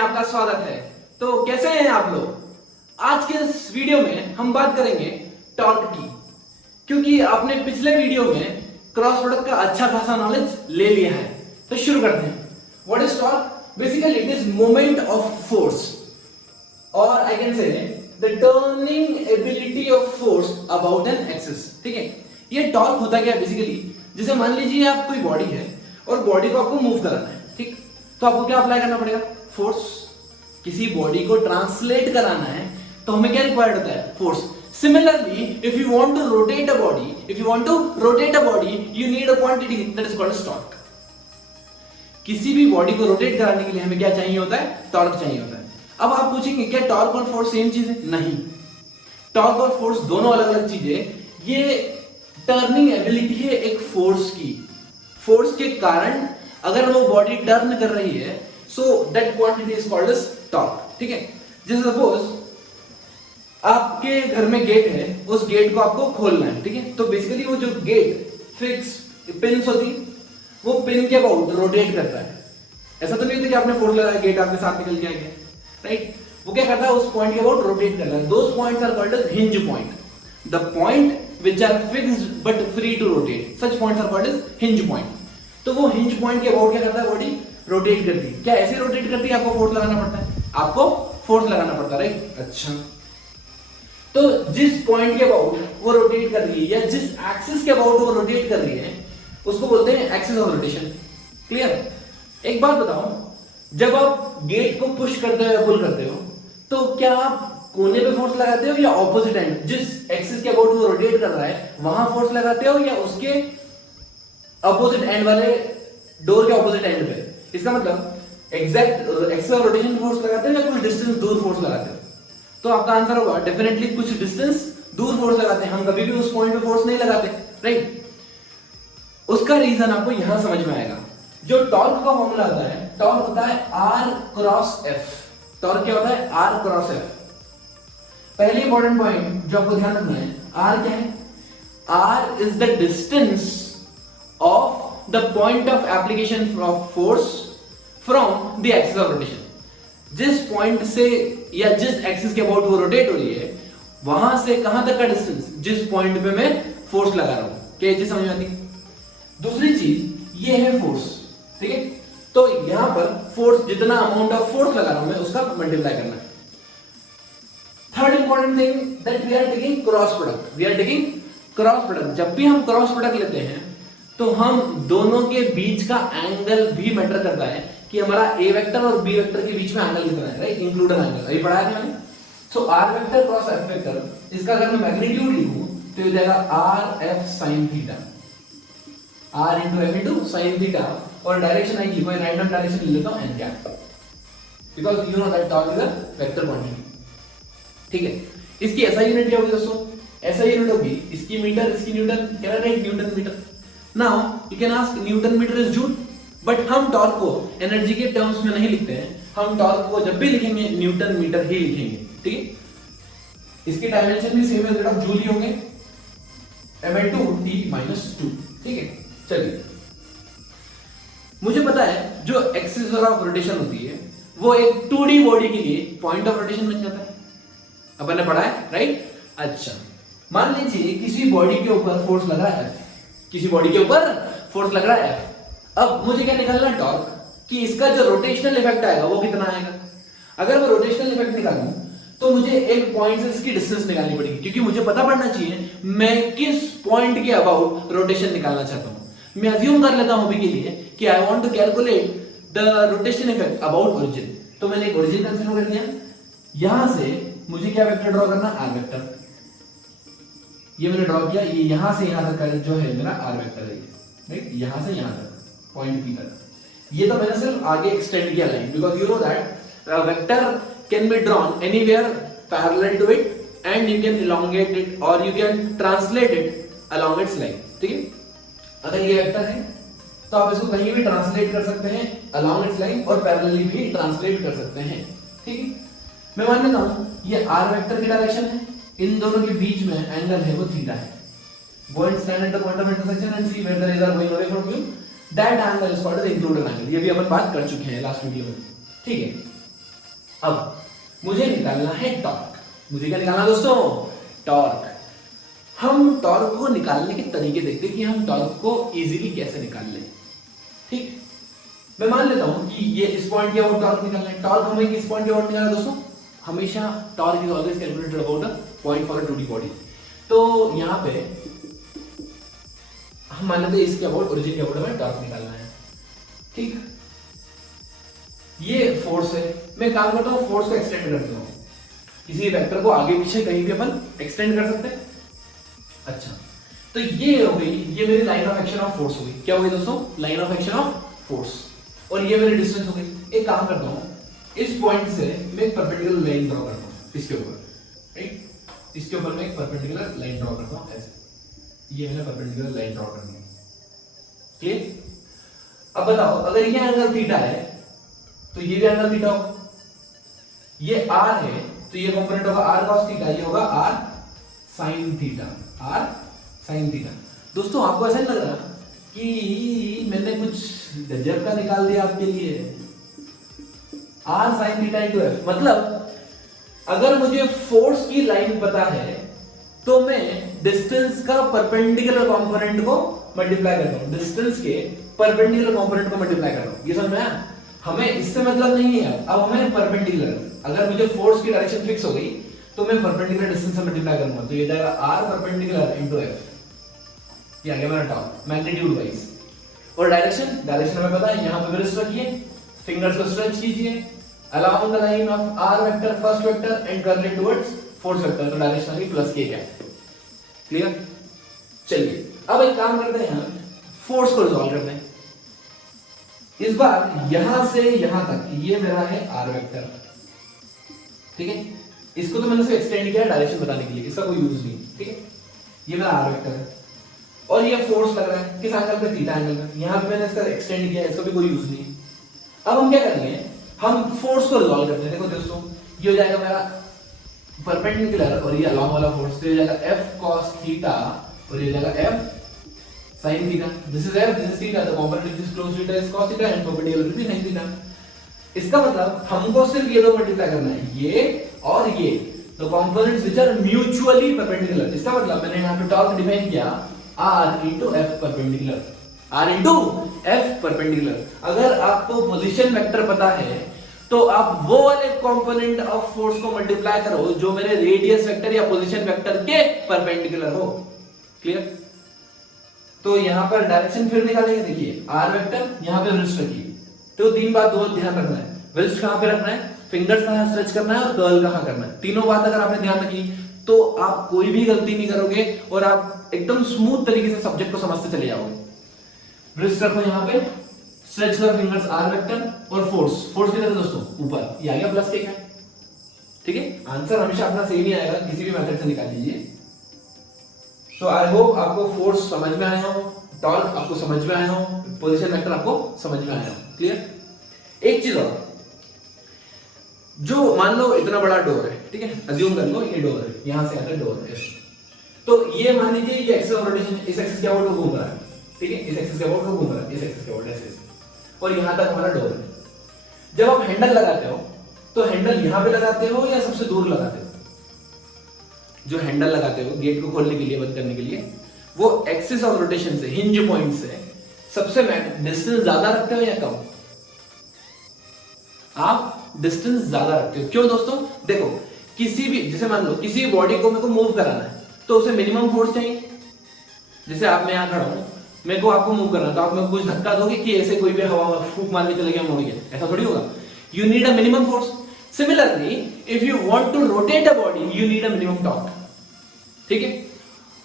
आपका स्वागत है। तो कैसे हैं आप लोग? आज के इस वीडियो में हम बात करेंगे टॉर्क की, क्योंकि आपने पिछले वीडियो में क्रॉस प्रोडक्ट का अच्छा खासा नॉलेज ले लिया है। तो शुरू करते हैं। What is torque? Basically it is moment of force, और I can say the turning ability of force about an axis. ठीक है, ये टॉर्क होता क्या है बेसिकली? जैसे मान लीजिए आप कोई बॉडी है और बॉडी को आपको मूव कराना है, ठीक? तो आपको क्या अप्लाई करना पड़ेगा? फोर्स। किसी बॉडी को ट्रांसलेट कराना है तो हमें क्या रिक्वायर्ड होता है? Force. Similarly if you want to rotate a body you need a quantity that is called torque. किसी भी बॉडी को रोटेट कराने के लिए हमें क्या चाहिए होता है? टॉर्क चाहिए होता है। अब आप पूछेंगे क्या टॉर्क और फोर्स सेम चीज है? नहीं, टॉर्क और फोर्स दोनों अलग अलग चीजें। ये टर्निंग एबिलिटी है एक फोर्स की। फोर्स के कारण अगर वो बॉडी टर्न कर रही है so that quantity is called as torque. ठीक है, जैसे सपोज आपके घर में गेट है, उस गेट को आपको खोलना है, ठीक है? तो बेसिकली वो जो गेट फिक्स पिन्स होती है, वो पिन के अबाउट रोटेट करता है। ऐसा तो नहीं होता कि आपने फोर्स लगाया गेट आपके साथ निकल के आ गया, राइट? वो क्या करता है? उस पॉइंट के अबाउट रोटेट करता है। Those points are called as hinge point. The point which are fixed but free to rotate, such points are called as hinge point. तो वो hinge point के अबाउट क्या करता है? बॉडी रोटेट करती है। क्या ऐसे रोटेट करती है? आपको फोर्स लगाना पड़ता है, आपको फोर्स लगाना पड़ता है, राइट? अच्छा, तो जिस पॉइंट के अबाउट वो रोटेट कर रही है या जिस एक्सिस के अबाउट वो रोटेट कर रही है उसको बोलते हैं एक्सिस ऑफ रोटेशन। क्लियर? एक बात बताओ, जब आप गेट को पुश करते हो या पुल करते हो तो क्या आप कोने पे फोर्स लगाते हो या ऑपोजिट एंड, जिस एक्सिस के अबाउट वो रोटेट कर रहा है वहां फोर्स लगाते हो, या उसके अपोजिट एंड वाले डोर के अपोजिट एंड पे? इसका मतलब exact axis of rotation force लगाते हो या कुछ डिस्टेंस दूर फोर्स लगाते हो? तो आपका आंसर होगा डेफिनेटली कुछ डिस्टेंस दूर फोर्स लगाते हैं। हम कभी भी उस पॉइंट पे फोर्स नहीं लगाते, राइट? उसका रीजन आपको यहां समझ में आएगा। जो टॉर्क का फॉर्मूला आता है, टॉर्क होता है R क्रॉस F। टॉर्क क्या होता है? R cross F। पहली इंपॉर्टेंट पॉइंट जो आपको ध्यान रखना है, R क्या है? R is the distance of the point of application of force from the axis of rotation. जिस पॉइंट से या जिस एक्सिस के अबाउट वो रोटेट हो रही है वहां से कहां तक का डिस्टेंस, जिस पॉइंट पे मैं फोर्स लगा रहा हूं। क्या चीज समझ में आती? दूसरी चीज ये है फोर्स, ठीक है? तो यहां पर फोर्स, जितना अमाउंट ऑफ फोर्स लगा रहा हूं मैं उसका मल्टीप्लाई करना है। Third important thing that we are taking cross product. We are taking cross product. जब भी हम क्रॉस प्रोडक्ट लेते हैं तो हम दोनों के बीच का एंगल भी मैटर करता है कि हमारा ए वेक्टर और बी वेक्टर के बीच में एंगल कितना है, राइट? इंक्लूडेड एंगल अभी पढ़ाया था मैंने। So R vector cross F vector, इसका अगर मैं मैग्नीट्यूड लिखूं तो ये जाएगा R F sine theta. R into F into sine theta, और डायरेक्शन आएगी कोई रैंडम डायरेक्शन ले लेता हूं N cap, because you know that torque is a vector quantity. ठीक है, इसकी ऐसा यूनिट क्या होगी दोस्तों? ऐसा यूनिट होगी, इसकी मीटर, इसकी न्यूटन। क्या है? Newton metre. Now you can ask newton metre is joule, but हम टॉर्क को एनर्जी के टर्म्स में नहीं लिखते हैं। हम टॉर्क को जब भी लिखेंगे न्यूटन मीटर ही लिखेंगे, ठीक है? इसके डायमेंशन भी सेम है, जूल ही होंगे, m/2t-2। ठीक है, चलिए, मुझे पता है जो एक्सिस ऑफ रोटेशन होती है वो एक 2D बॉडी के लिए पॉइंट ऑफ रोटेशन बन जाता है। अपन ने पढ़ा है, राइट? अच्छा, मान लीजिए किसी बॉडी के ऊपर फोर्स लग रहा है F, किसी बॉडी के ऊपर फोर्स लग रहा है F। अब मुझे क्या निकालना है? टॉर्क, कि इसका जो रोटेशनल इफेक्ट आएगा वो कितना आएगा। अगर मैं रोटेशनल इफेक्ट निकालूं तो मुझे एक पॉइंट से इसकी डिस्टेंस निकालनी पड़ेगी, क्योंकि मुझे पता पड़ना चाहिए मैं किस पॉइंट के अबाउट रोटेशन निकालना चाहता हूं। मैं अज्यूम कर लेता हूं अभी के लिए कि I want to calculate the rotation effect about origin. तो मैंने एक ओरिजिन कंसीडर कर लिया। यहां से मुझे क्या वेक्टर ड्रॉ करना? R vector. ये मैंने ड्रॉ किया, ये यहां से यहां तक का जो है मेरा आर वेक्टर है, राइट? यहां से यहां तक पॉइंट पी तक। ये तो मैंने सिर्फ आगे एक्सटेंड किया line, because you know that vector can be drawn anywhere parallel to it and you can elongate it और you can translate it along its line. ठीक है, अगर ये वेक्टर है तो आप इसको कहीं भी ट्रांसलेट कर सकते हैं अलोंग इट्स लाइन, और पैरेलली भी ट्रांसलेट कर सकते हैं। ठीक है, मैं मान लेता हूं ये आर वेक्टर की डायरेक्शन है, इन दोनों के बीच में एंगल है वो थीटा है। Point stand at the point of intersection and see where the rays are going away from you, that angle is called as included angle. ये भी अपन बात कर चुके हैं लास्ट वीडियो में, ठीक है? अब मुझे निकालना है टॉर्क। मुझे क्या निकालना दोस्तों? टॉर्क। हम टॉर्क को निकालने के तरीके देखते हैं कि हम टॉर्क को इजीली कैसे निकाल लें। ठीक, मैं मान लेता हूं कि ये इस पॉइंट के अबाउट टॉर्क निकालना है। टॉर्क हमें किस पॉइंट के अबाउट निकालना है दोस्तों? हमेशा torque is always calculated about a point for a 2D body. तो यहां पे हम मान लेते हैं इसके अबाउट, ओरिजिन के अबाउट हमें टॉर्क निकालना है। ठीक, ये फोर्स है। मैं काम करता हूं, फोर्स को एक्सटेंड करता हूं। किसी वेक्टर को आगे पीछे कहीं भी अपन एक्सटेंड कर सकते हैं। अच्छा, तो ये हो गई, ये मेरी line of action of force हो गई। क्या हो गई दोस्तों? Line of action of force. और ये मेरी डिस्टेंस हो गई। एक काम करता हूं, इस पॉइंट से मैं एक परपेंडिकुलर लाइन ड्रॉ करता हूं इसके ऊपर। राइट, इसके ऊपर मैं एक परपेंडिकुलर लाइन ड्रॉ करता हूं ऐसे। ये मैंने परपेंडिकुलर लाइन ड्रॉ कर दी। क्लियर? अब बताओ, अगर ये एंगल थीटा है तो ये भी एंगल थीटा होगा। ये r है तो ये कंपोनेंट होगा r cos थीटा, ये होगा r sin theta. r sin theta. दोस्तों आपको ऐसा नहीं लग रहा कि मैंने कुछ गजब का निकाल दिया आपके लिए? r sin theta into f, मतलब अगर मुझे फोर्स की लाइन पता है तो मैं डिस्टेंस का परपेंडिकुलर कंपोनेंट को मल्टीप्लाई करता हूं। डिस्टेंस के परपेंडिकुलर कंपोनेंट को मल्टीप्लाई करता हूं। ये समझ में आया? हमें इससे मतलब नहीं है। अब हमें परपेंडिकुलर, अगर मुझे फोर्स की डायरेक्शन फिक्स हो गई तो मैं परपेंडिकुलर डिस्टेंस से मल्टीप्लाई करूंगा। तो ये जाएगा r परपेंडिकुलर इनटू f। ये आ गया मेरा टॉर्क मैग्नीट्यूड वाइज। और डायरेक्शन हमें पता है, यहां पे रिस्ट रखिए, फिंगर्स को स्ट्रेच कीजिए along the line of r vector, first vector and curl it towards fourth vector. तो डायरेक्शन की प्लस k है। क्लियर? चलिए अब एक काम करते हैं, फोर्स को रिजॉल्व करते हैं। इस बार यहां से यहां तक ये मेरा है r वेक्टर। ठीक है, इसको तो मैंने सिर्फ एक्सटेंड किया है डायरेक्शन बताने के लिए, इसका कोई यूज नहीं। ठीक है, ये मेरा r वेक्टर है और ये फोर्स लग रहा है किस एंगल पे? थीटा एंगल पे। यहां पे मैंने इसका एक्सटेंड किया है, इसका भी कोई यूज नहीं। अब हम क्या करेंगे, हम फोर्स को रिजॉल्व करते हैं। देखो दोस्तों, ये हो जाएगा मेरा परपेंडिकुलर और ये अलोंग वाला फोर्स, तो ये हो जाएगा f cos थीटा और ये हो जाएगा f sin theta. This is f, this is theta. The component which is close to theta is cos theta and perpendicular will be sin theta. इसका मतलब हमको सिर्फ ये दो मल्टीप्लाई करना है, ये और ये। तो components which are mutually perpendicular। इसका मतलब मैंने यहाँ पे टॉर्क डिफाइन किया r into f perpendicular। r into f perpendicular। अगर आपको पोजीशन वेक्टर पता है तो आप वो वाले कंपोनेंट ऑफ फोर्स को मल्टीप्लाई करो जो मेरे रेडियस वेक्टर या पोजीशन वेक्टर के परपेंडिकुलर हो। क्लियर? तो यहां पर डायरेक्शन फिर निकालेंगे। देखिए r वेक्टर, यहां पे रिस्ट रखिए। तो तीन बात दो ध्यान रखना है, रिस्ट कहां पे रखना है, फिंगर्स कहां स्ट्रेच करना है और कर्ल कहां करना है। तीनों बात अगर आपने ध्यान रखी तो आप कोई भी गलती नहीं करोगे और आप एकदम स्मूथ तरीके से सब्जेक्ट को समझते चले जाओगे। रिस्ट रखो यहां पे, स्ट्रेच करो फिंगर्स r वेक्टर और फोर्स किधर है दोस्तों? ऊपर। ये आ गया प्लस k का। ठीक है, आंसर हमेशा अपना सही नहीं आएगा, किसी भी मेथड से निकाल लीजिए। तो आई होप आपको फोर्स समझ में आया हो, टॉर्क आपको समझ में आया हो, पोजीशन वेक्टर आपको समझ में आया हो। क्लियर? एक चीज और, जो मान लो इतना बड़ा डोर है, ठीक है, अज्यूम कर लो ये डोर है, यहां से आता है डोर है। तो ये मान लीजिए ये एक्सिस ऑफ रोटेशन है, इस एक्सिस के अबाउट को घूम रहा है। ठीक है, इस एक्सिस के अबाउट को घूम रहा है, इस एक्सिस के अबाउट ऐसे, और यहां तक हमारा डोर है। जब आप हैंडल लगाते हो तो हैंडल यहां पे लगाते हो या सबसे दूर लगाते हो? जो हैंडल लगाते हो गेट को खोलने के लिए, बंद करने के लिए, वो एक्सिस ऑफ रोटेशन से, हिंज पॉइंट से सबसे डिस्टेंस ज्यादा रखते हो या कम? आप डिस्टेंस ज्यादा रखते हो। क्यों दोस्तों? देखो, किसी भी, जैसे मान लो किसी बॉडी को मेरे को मूव कराना है तो उसे मिनिमम फोर्स चाहिए। जैसे आप, मैं यहां खड़ा हूं, मेरे को आपको मूव करना, तो आप मेरे को कुछ धक्का दोगे कि ऐसे कोई भी हवा फूंक मार के चले गया, मुड़ गया, ऐसा थोड़ी होगा। You need a minimum force. Similarly, if you want to rotate a body, you need a minimum torque. ठीक है?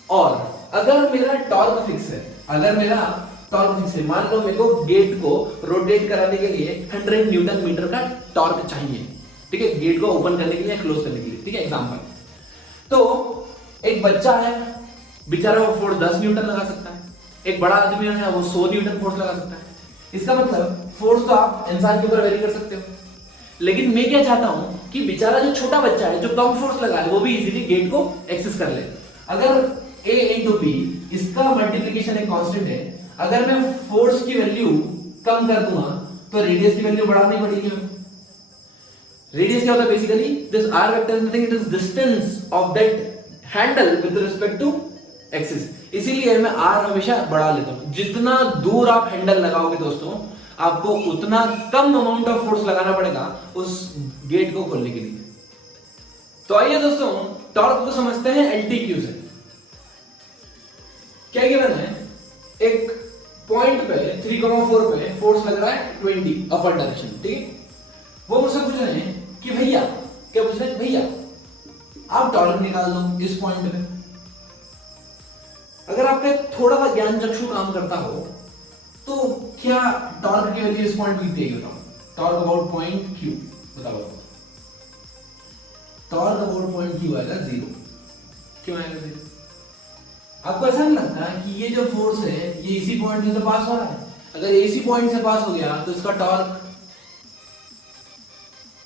और अगर मेरा टॉर्क फिक्स है, मान लो मेरे को गेट को रोटेट कराने के लिए 100 न्यूटन मीटर का टॉर्क चाहिए। ठीक है, गेट को ओपन करने के लिए, क्लोज करने के लिए। ठीक है, एग्जांपल। तो एक बच्चा है, बेचारा वो फोर्स 10 न्यूटन लगा सकता है। एक बड़ा आदमी है, वो 100 न्यूटन फोर्स लगा सकता है। इसका मतलब फोर्स तो आप इंसान के ऊपर वेरी कर सकते हो, लेकिन मैं क्या चाहता हूं कि बेचारा जो छोटा बच्चा है, जो कम फोर्स लगा है, वो भी इजीली गेट को एक्सेस कर ले। अगर a into b, इसका मल्टीप्लिकेशन एक कांस्टेंट है, अगर मैं फोर्स की वैल्यू कम कर दूंगा तो रेडियस की वैल्यू बढ़ानी पड़ेगी। रेडियस क्या होता है basically, this r vector is nothing, it is distance of that handle with respect to axis. इसीलिए मैं r हमेशा बढ़ा लेता हूं। जितना दूर आप हैंडल लगाओगे दोस्तों, आपको उतना कम अमाउंट ऑफ फोर्स लगाना पड़ेगा उस गेट को खोलने के लिए। तो आइए दोस्तों टॉर्क को समझते हैं LTQ से। क्या गिवन है, एक पॉइंट पे 3,4 पे फोर्स लग रहा है 20 अपर डायरेक्शन, ठीक है। वो मुझसे पूछ रहे हैं कि भैया, क्या पूछ रहे हैं, भैया आप टॉर्क निकाल दो इस पॉइंट पे। अगर आपका थोड़ा सा ज्ञान चक्षु काम करता हो तो क्या टॉर्क की वैल्यू इस पॉइंट लिखते हैं, टॉर्क अबाउट पॉइंट Q, बताओ। टॉर्क अबाउट पॉइंट Q आएगा 0। क्यों आएगा 0? आपको ऐसा नहीं लगता कि ये जो फोर्स है ये इसी पॉइंट से तो पास हो रहा है? अगर ये इसी पॉइंट से पास हो गया तो इसका टॉर्क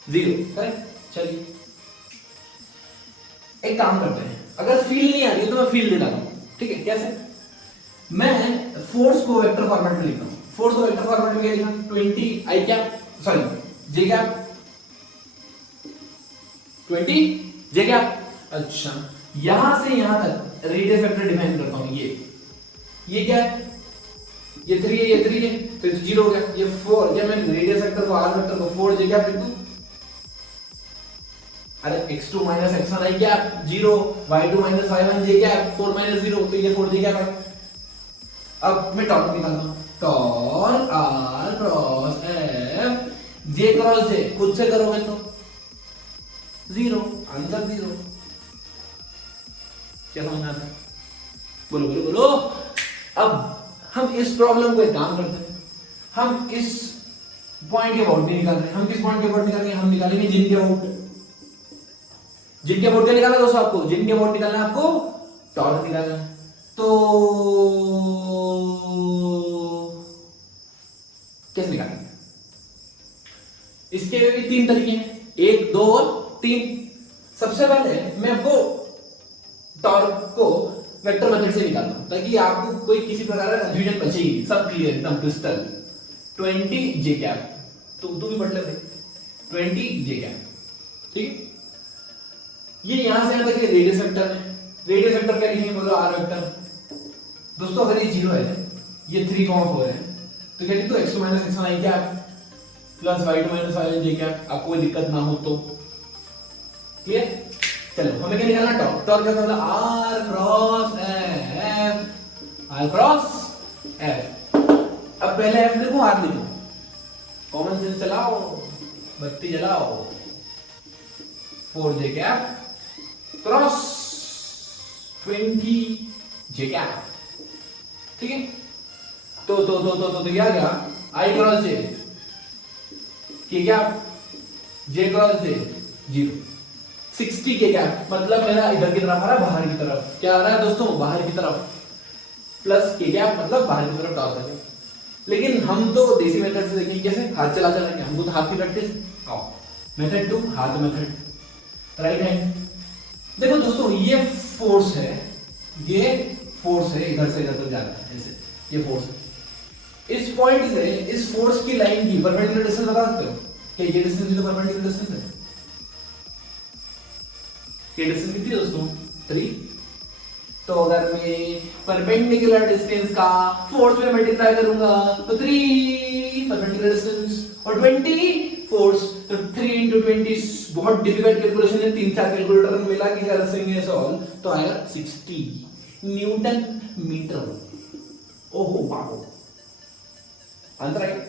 0, करेक्ट। चलिए एक काम करते हैं, अगर फील नहीं आ रही है तो मैं फील दे डालता हूं, ठीक है। कैसे? मैं फोर्स को वेक्टर फॉर्मेट में लिखता हूं। फोर्स को वेक्टर फॉर्मेट में क्या लिखा, 20 I cap, sorry J cap, 20 J cap. अच्छा, यहां से यहां तक रेडियस वेक्टर डिफाइन करता हूं। ये क्या है, ये 3 है, ये 3 है, तो 0 हो गया। ये 4, जब मैं रेडियस वेक्टर को r वेक्टर को 4 J कैप लिख दूं, अरे x2 minus x1 I cap 0, y2 minus y1 J cap 4 minus 0, तो ये 4 J कैप है। अब मैं टॉर्क निकालता हूं, torque r cross f J cross J, खुद से करोगे तो 0, आंसर 0। क्या समझ आता है? बोलो बोलो बोलो। अब हम इस प्रॉब्लम को एक काम करते हैं, हम इस पॉइंट के अबाउट नहीं निकाल रहे हैं। हम किस पॉइंट के अबाउट निकाल रहे हैं, हम निकालेंगे जिनके अबाउट। जिनके अबाउट क्या निकालना दोस्तों आपको, जिनके अबाउट निकालना है आपको टॉर्क निकालना है। तो कैसे निकालेंगे? इसके भी 3 तरीके हैं, 1, 2 और 3। सबसे पहले मैं आपको टॉर्क को वेक्टर मेथड से निकालता हूं ताकि आपको कोई किसी प्रकार का कंफ्यूजन बचेगी, सब क्लियर एकदम क्रिस्टल। 20 J कैप, तो तू भी पढ़ ले भाई, 20 J कैप, ठीक है। ये यहां से यहां तक रेडियस वेक्टर है। रेडियस वेक्टर क्या लिखेंगे, बोलो r वेक्टर। दोस्तों अगर ये 0 है, ये 3,4 है, तो क्या लिखो x2 minus x1 I cap plus y2 minus y1 J cap. आपको कोई दिक्कत ना हो तो क्लियर। चलो हमें क्या निकालना, टॉर्क। टॉर्क क्या होता है, r cross f, r cross f। अब पहले f लिखो, r लिखो, कॉमन सेंस चलाओ, बत्ती जलाओ, 4 J cap cross 20 J cap, ठीक है। तो क्या गया, I क्रॉस J के कैप, J क्रॉस J 0, 60 के कैप, मतलब मेरा इधर की तरफ आ रहा है, बाहर की तरफ। क्या आ रहा है दोस्तों, बाहर की तरफ, प्लस के कैप मतलब बाहर की तरफ टॉर्क आ जाएगा। लेकिन हम तो देसी मेथड से देखेंगे, कैसे, हाथ चला चलाएंगे, हमको तो हाथ की प्रैक्टिस। आओ मेथड 2, हाथ मेथड, राइट हैंड। देखो दोस्तों ये फोर्स है, ये फोर्स है, इधर से इधर तक जा रहा है, ऐसे ये फोर्स है। इस पॉइंट से इस फोर्स की लाइन की परपेंडिकुलर डिस्टेंस बता सकते हो क्या? ये डिस्टेंस तो परपेंडिकुलर डिस्टेंस है। ये डिस्टेंस कितनी है दोस्तों, 3। तो अगर मैं परपेंडिकुलर डिस्टेंस का फोर्स में मल्टीप्लाई करूंगा तो 3 परपेंडिकुलर डिस्टेंस और 20 फोर्स, तो 3 into 20 बहुत डिफिकल्ट कैलकुलेशन है, 3-4 कैलकुलेटर मिला के करेंगे सॉल्व तो आएगा 60 न्यूटन मीटर। ओहो वाओ, आंसर आएगा।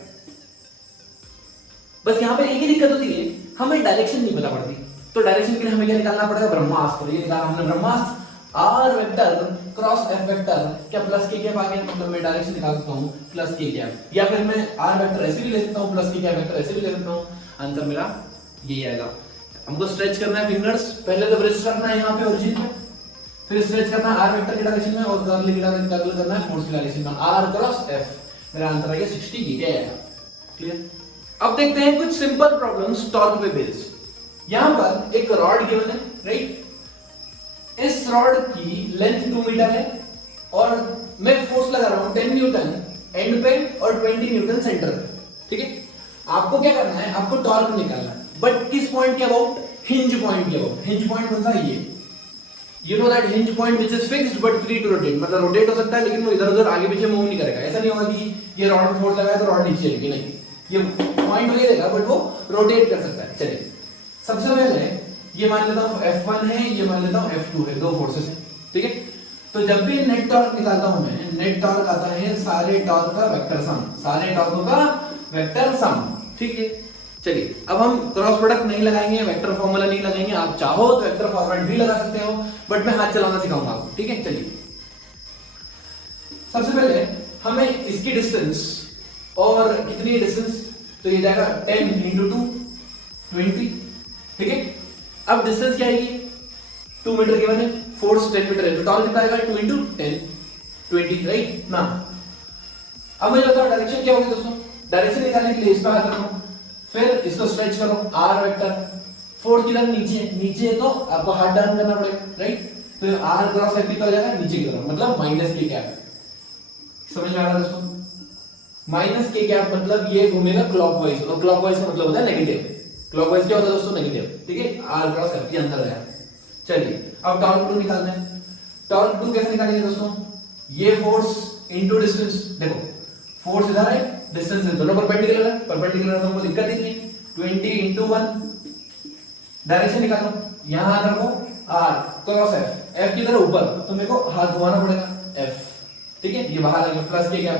बस यहाँ पे एक ही दिक्कत होती है, हमें डायरेक्शन नहीं पता पड़ती। तो डायरेक्शन के लिए हमें क्या निकालना पड़ेगा, ब्रह्मास्त्र। ये निकाला हमने ब्रह्मास्त्र, r vector cross f vector, क्या प्लस के कैप आ गया, मतलब मैं डायरेक्शन निकाल सकता हूँ प्लस के कैप, या फिर मैं r वेक्टर ऐसे भी ले सकता हूँ, प्लस के कैप वेक्टर ऐसे भी ले सकता हूँ। आंसर मेरा यही आएगा। हमको स्ट्रेच करना है फिंगर्स, पहले तो ब्रेस्ट रखना है यहाँ पे ओरिजिन पे, फिर स्ट्रेच करना है r वेक्टर की डायरेक्शन में और कर्ल करना है फोर्स की डायरेक्शन में, r क्रॉस f। मेरा आंसर आ गया 60 की है। क्लियर। अब देखते हैं कुछ सिंपल प्रॉब्लम्स टॉर्क पे बेस्ड। यहां पर एक रॉड गिवन है, राइट। इस रॉड की लेंथ 2 मीटर है और मैं फोर्स लगा रहा हूं 10 न्यूटन एंड पे और 20 न्यूटन सेंटर पे, ठीक है। आपको क्या करना है, आपको टॉर्क निकालना है। बट किस पॉइंट के अबाउट? हिंज पॉइंट के अबाउट। हिंज पॉइंट कौन सा है? ये you know that hinge point which is fixed but free to rotate, मतलब रोटेट हो सकता है लेकिन वो इधर उधर आगे पीछे मूव नहीं करेगा। ऐसा नहीं होगा कि ये रॉड में फोर्स लगाया तो रॉड नीचे आएगी, नहीं, ये पॉइंट वही रहेगा बट वो रोटेट कर सकता है। चलिए सबसे पहले ये मान लेता हूं F1 है, ये मान लेता हूं F2 है, दो फोर्सेस हैं, ठीक है। तो जब भी नेट टॉर्क निकालता हूं मैं, नेट टॉर्क आता है सारे टॉर्क का वेक्टर सम, सारे टॉर्कों का वेक्टर सम, ठीक है। चलिए अब हम क्रॉस प्रोडक्ट नहीं लगाएंगे, वेक्टर फॉर्मूला नहीं लगाएंगे, आप चाहो तो वेक्टर फॉर्मेट भी लगा सकते हो बट मैं हाथ चलाना सिखाऊंगा आपको, ठीक है। चलिए सबसे पहले हमें इसकी डिस्टेंस और कितनी डिस्टेंस, तो ये जाएगा 10 into 2 20, ठीक है। अब डिस्टेंस क्या आएगी? 2 मीटर के बने, फोर्स 10 मीटर है तो टॉर्क कितना आएगा? 2 into 10 20, राइट ना। अब मुझे बताओ डायरेक्शन क्या होगी दोस्तों? डायरेक्शन निकालने के लिए इस पर हाथ रखो, फिर इसको स्ट्रेच करो, आर वेक्टर, फोर्स किधर? नीचे, नीचे है तो आपको हाथ डाउन करना पड़ेगा, राइट। तो आर क्रॉस एफ कितना हो जाएगा? नीचे की तरफ, मतलब माइनस के कैप। समझ में आ रहा है दोस्तों? माइनस के कैप मतलब ये घूमेगा क्लॉकवाइज, और क्लॉकवाइज का मतलब होता है नेगेटिव। क्लॉकवाइज क्या होता है दोस्तों? नेगेटिव, ठीक है। आर क्रॉस एफ के अंदर आया। चलिए अब टॉर्क 2 निकालना है। टॉर्क 2 कैसे निकालेंगे दोस्तों? ये फोर्स इनटू डिस्टेंस, देखो फोर्स इधर है, डिस्टेंस है, दोनों परपेंडिकुलर है, परपेंडिकुलर है तो हमको दिक्कत ही नहीं है। 20 into 1, डायरेक्शन निकालो, यहां हाथ रखो, आर क्रॉस एफ, एफ की तरह ऊपर, तो मेरे को हाथ घुमाना पड़ेगा एफ, ठीक है। ये बाहर आ गया, प्लस के क्या,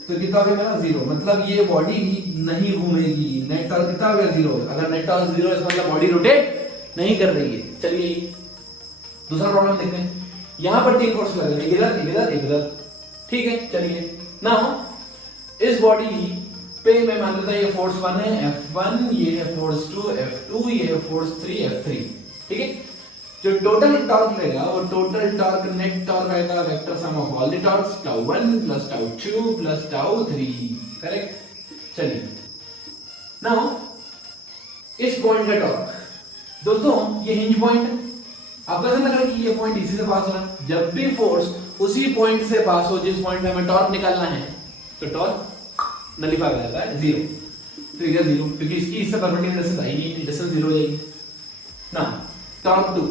तो कितना हो गया मेरा? 0, मतलब ये बॉडी नहीं घूमेगी। नेट टॉर्क कितना हो गया? 0। अगर नेट टॉर्क 0 है इसका मतलब बॉडी रोटेट नहीं कर रही है। चलिए दूसरा प्रॉब्लम देखते हैं। यहां पर 3 फोर्स लग रहे हैं, इधर इधर इधर, ठीक है। चलिए ना इस बॉडी पे मैं मान लेता हूं ये फोर्स 1 है F1, ये है फोर्स 2 F2, ये है फोर्स 3 F3, ठीक है। जो टोटल टॉर्क रहेगा वो टोटल टॉर्क नेट टॉर्क आएगा vector sum of all the torques, τ1 + τ2 + τ3, correct. चलिए नाउ इस पॉइंट का टॉर्क दोस्तों, ये हिंज पॉइंट है, आपको ऐसा लग रहा है कि ये पॉइंट इसी से पास हो रहा है। जब भी फोर्स उसी पॉइंट से पास हो जिस पॉइंट पे हमें टॉर्क निकालना है तो टॉर्क नलिफाई हो जाता है, 0। तो इधर 0 क्योंकि इसकी इससे परपेंडिकुलर डिस्टेंस आई नहीं, डिस्टेंस 0 हो जाएगी ना। टॉर्क 2,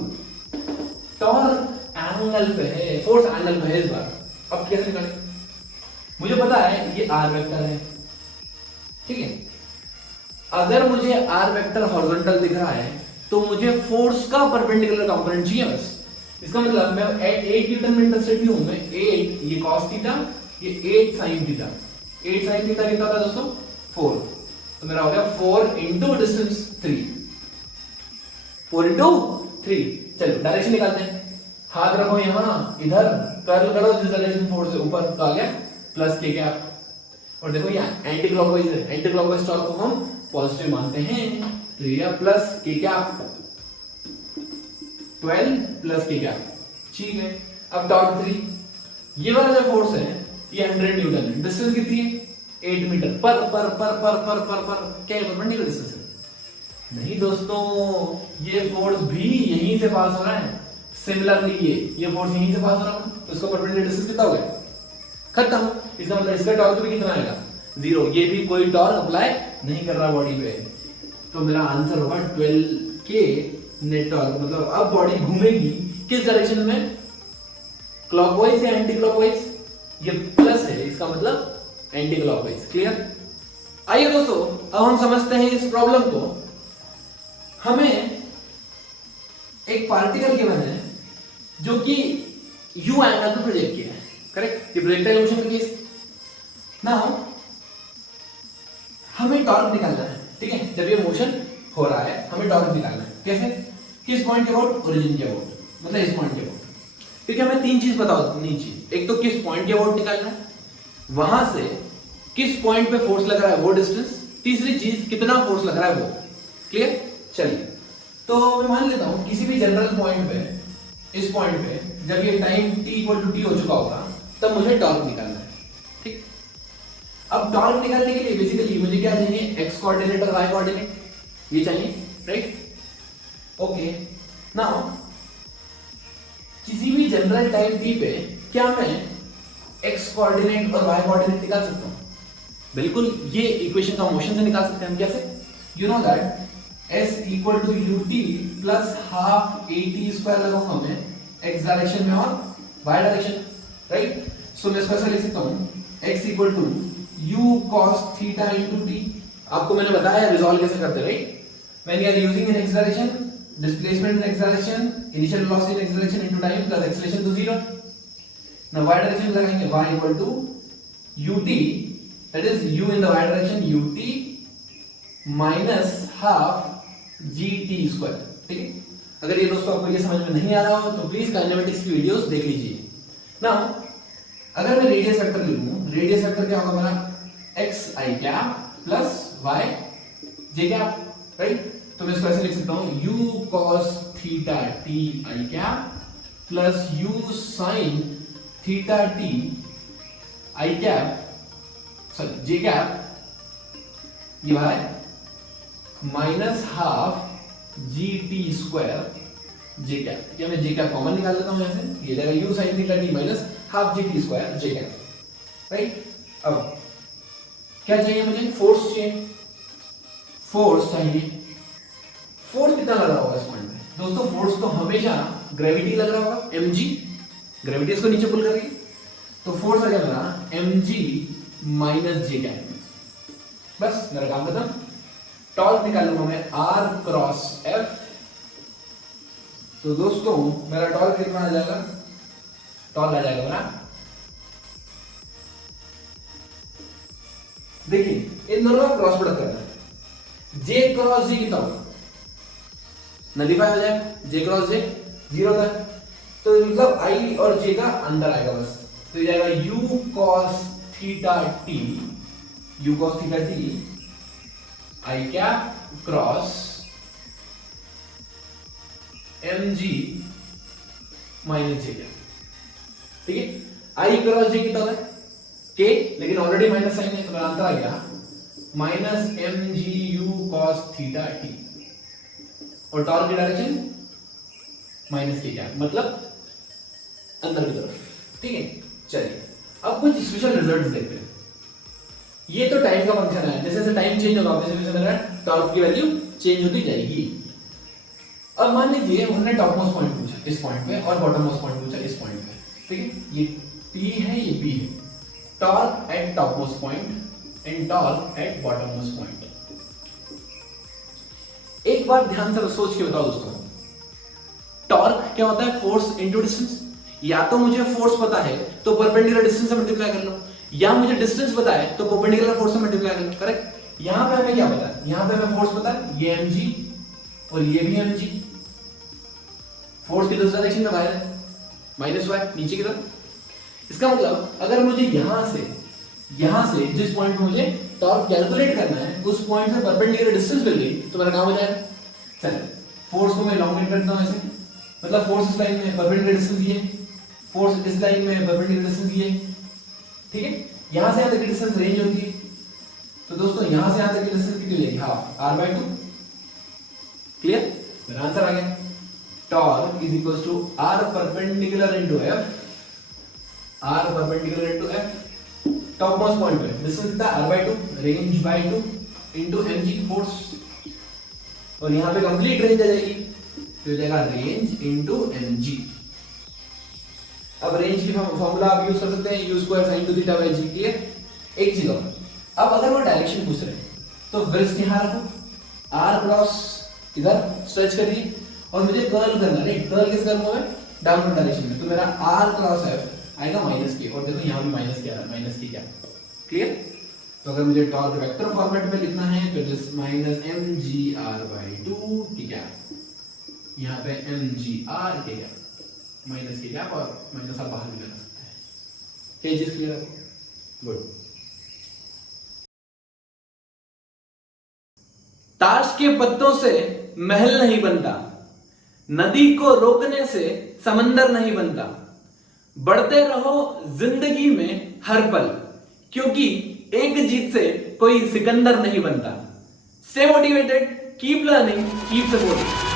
टॉर्क एंगल पे है, फोर्स एंगल पे है इस बार। अब कैसे निकालें? मुझे पता है ये आर वेक्टर है, ठीक है। अगर मुझे आर वेक्टर हॉरिजॉन्टल दिख रहा है तो मुझे फोर्स का परपेंडिकुलर कंपोनेंट चाहिए बस। इसका मतलब मैं 8 न्यूटन में इंटरेस्टेड हूं, मैं 8 ये cos थीटा, ये 8 sin थीटा। 8 sin थीटा कितना था दोस्तों? 4, तो मेरा हो गया 4 into डिस्टेंस 3, 4 into 3। चलो डायरेक्शन निकालते हैं, हाथ रखो यहां, इधर कर्ल करो जिस डायरेक्शन फोर्स है ऊपर, तो आ गया प्लस के कैप। और देखो ये एंटी क्लॉकवाइज है, एंटी क्लॉकवाइज टॉर्क को हम पॉजिटिव मानते हैं, तो ये प्लस के कैप 12 प्लस के कैप, ठीक है। अब टॉर्क 3, ये वाला जो फोर्स है ये 100 न्यूटन है, डिस्टेंस कितनी है? 8 मीटर पर पर पर पर पर पर पर क्या है? परपेंडिकुलर डिस्टेंस है। नहीं दोस्तों, ये फोर्स भी यहीं से पास हो रहा है। सिमिलरली ये फोर्स यहीं से पास हो रहा है, तो इसका परपेंडिकुलर डिस्टेंस कितना हो गया? खत्म। इसका मतलब इसका टॉर्क भी कितना आएगा? 0। ये भी कोई टॉर्क अप्लाई नहीं कर रहा बॉडी पे, तो मेरा आंसर होगा 12 के नेट टॉर्क। मतलब अब बॉडी घूमेगी किस डायरेक्शन में? क्लॉकवाइज या एंटी क्लॉकवाइज? ये प्लस है, इसका मतलब एंटी क्लॉकवाइज। क्लियर? आइए दोस्तों अब हम समझते हैं इस प्रॉब्लम को। हमें एक पार्टिकल गिवन है जो कि यू एंगल पर प्रोजेक्ट किया है, करेक्ट। ये प्रोजेक्टाइल मोशन का केस। नाउ हमें टॉर्क निकालना है, ठीक है। जब ये मोशन हो रहा है हमें टॉर्क निकालना है। कैसे? किस पॉइंट के अबाउट? ओरिजिन के अबाउट, मतलब इस पॉइंट के अबाउट, ठीक है। हमें 3 चीज बताओ नीचे। एक तो किस पॉइंट के अबाउट निकालना है, वहां से किस पॉइंट पे फोर्स लग रहा है वो डिस्टेंस, तीसरी चीज कितना फोर्स लग रहा है वो। क्लियर? चलिए तो मैं मान लेता हूं किसी भी जनरल पॉइंट पे, इस पॉइंट पे जब ये टाइम t = t हो चुका होगा तब मुझे टॉर्क निकालना है, ठीक। अब टॉर्क निकालने के लिए बेसिकली मुझे क्या चाहिए? x कोऑर्डिनेट और y कोऑर्डिनेट, ये चाहिए, राइट। ओके, नाउ किसी भी जनरल टाइम t पे क्या मैं x कोऑर्डिनेट और y कोऑर्डिनेट निकाल सकता हूं? बिल्कुल, ये इक्वेशन का मोशन से निकाल सकते हैं हम। कैसे? You know that s equal to ut plus half at square लगाऊंगा मैं x डायरेक्शन में और y डायरेक्शन, राइट। सो मैं इसको ऐसे लिख सकता हूं x equal to u cos theta into t। आपको मैंने बताया रिजॉल्व कैसे करते, right. When you are using in x direction, displacement in x direction, initial velocity in x direction into time plus acceleration to 0. Now y direction लगाएंगे y equal to ut, that is u in the y direction ut minus half gt square, ठीक है। अगर ये दोस्तों आपको ये समझ में नहीं आ रहा हो तो प्लीज काइनेमेटिक्स की वीडियोस देख लीजिए। नाउ अगर मैं रेडियस वेक्टर लिखूं, रेडियस वेक्टर क्या होगा मेरा x i cap plus y j cap, right. तो मैं इसको ऐसे लिख सकता हूं u cos theta t i cap plus u sin theta t i cap sorry j cap divide minus half gt square j cap. या मैं j cap common निकाल लेता हूं यहां से, ये जाएगा u sin theta t minus half gt square j cap, right. अब क्या चाहिए मुझे, फोर्स चाहिए, फोर्स चाहिए। फोर्स कितना लग रहा होगा इस पॉइंट में दोस्तों, फोर्स तो हमेशा ग्रेविटी लग रहा होगा mg, ग्रेविटी इसको नीचे पुल कर रही है, तो फोर्स आ जाएगा mg माइनस जे कैप। बस मेरा काम खत्म। टॉर्क निकालूंगा मैं r क्रॉस f। तो दोस्तों मेरा टॉर्क कितना आ जाएगा, टॉर्क आ जाएगा मेरा, देखिए इन दोनों का क्रॉस प्रोडक्ट करना है, j क्रॉस g कितना होगा, नलीफाई हो जाए, j क्रॉस j 0 होता है, तो मतलब i और j का अंतर आएगा बस, तो ये जाएगा u cos theta t, u cos theta t i cap cross mg minus j cap, ठीक है। i क्रॉस j कितना होता है k, लेकिन ऑलरेडी माइनस साइन है तो मेरा आंसर आ गया minus mg u cos theta t, और टॉर्क की डायरेक्शन माइनस के कैप, मतलब अंदर की तरफ, ठीक है। चलिए अब कुछ स्पेशल रिजल्ट्स देखते हैं। ये तो टाइम का फंक्शन है, जैसे जैसे टाइम चेंज होगा वैसे टॉर्क की वैल्यू चेंज होती जाएगी। अब मान लीजिए उन्होंने टॉप मोस्ट पॉइंट पूछा इस पॉइंट पे और बॉटम मोस्ट पॉइंट पूछा इस पॉइंट पे, ठीक है। ये P है, ये P है, torque eight top most point and torque at bottom most point. एक बार ध्यान से सोच के बताओ दोस्तों, टॉर्क क्या होता है, फोर्स इनटू डिस्टेंस। या तो मुझे फोर्स पता है तो परपेंडिकुलर डिस्टेंस से मल्टीप्लाई कर लो, या मुझे डिस्टेंस पता है तो परपेंडिकुलर फोर्स से मल्टीप्लाई कर लो, करेक्ट। यहां पे हमें क्या पता है, यहां पे हमें फोर्स पता है, ये mg और ये भी mg। फोर्स की दूसरी डायरेक्शन में बाहर है, माइनस y नीचे की तरफ। इसका मतलब अगर मुझे यहां से जिस पॉइंट पे मुझे टॉर्क कैलकुलेट करना है उस पॉइंट से परपेंडिकुलर डिस्टेंस मिल गई तो मेरा काम हो जाएगा। चलिए फोर्स को मैं लॉन्ग करता हूं ऐसे, मतलब फोर्स इस लाइन में परपेंडिकुलर डिस्टेंस ये, फोर्स इस लाइन में परपेंडिकुलर डिस्टेंस ये, ठीक है। यहां से यहां तक की डिस्टेंस रेंज होती है, तो दोस्तों यहां से यहां तक की डिस्टेंस कितनी लेगी, हाफ r/2। क्लियर, मेरा आंसर आ गया। Torque is equal to r perpendicular into f, r perpendicular into f। Top most point पे डिस्टेंस कितना, r/2, range by 2 into mg force, और यहां पे कंप्लीट रेंज आ जाएगी तो हो जाएगा रेंज इनटू mg। अब रेंज की फॉर्मूला आप यूज कर सकते हैं, u square sin 2 theta by g, clear. एक चीज और, अब अगर वो डायरेक्शन पूछ रहे हैं तो वेस्ट यहां रखो, r क्रॉस इधर स्ट्रेच करिए और मुझे कर्ल करना है, कर्ल किस करूंगा मैं, डाउनवर्ड डायरेक्शन में, तो मेरा r क्रॉस f आएगा माइनस के, और देखो यहां भी माइनस क्या है, माइनस की क्या, क्लियर। तो अगर मुझे टॉर्क वेक्टर फॉर्मेट में लिखना है तो इट इज माइनस mgr/2 ठीक है, यहां पे mgr के क्या माइनस के क्या, और माइनस आप बाहर भी लगा सकते हैं। क्या चीज क्लियर है, गुड। ताश के पत्तों से महल नहीं बनता, नदी को रोकने से समंदर नहीं बनता, बढ़ते रहो जिंदगी में हर पल, क्योंकि एक जीत से कोई सिकंदर नहीं बनता। Stay motivated, keep learning, keep supporting.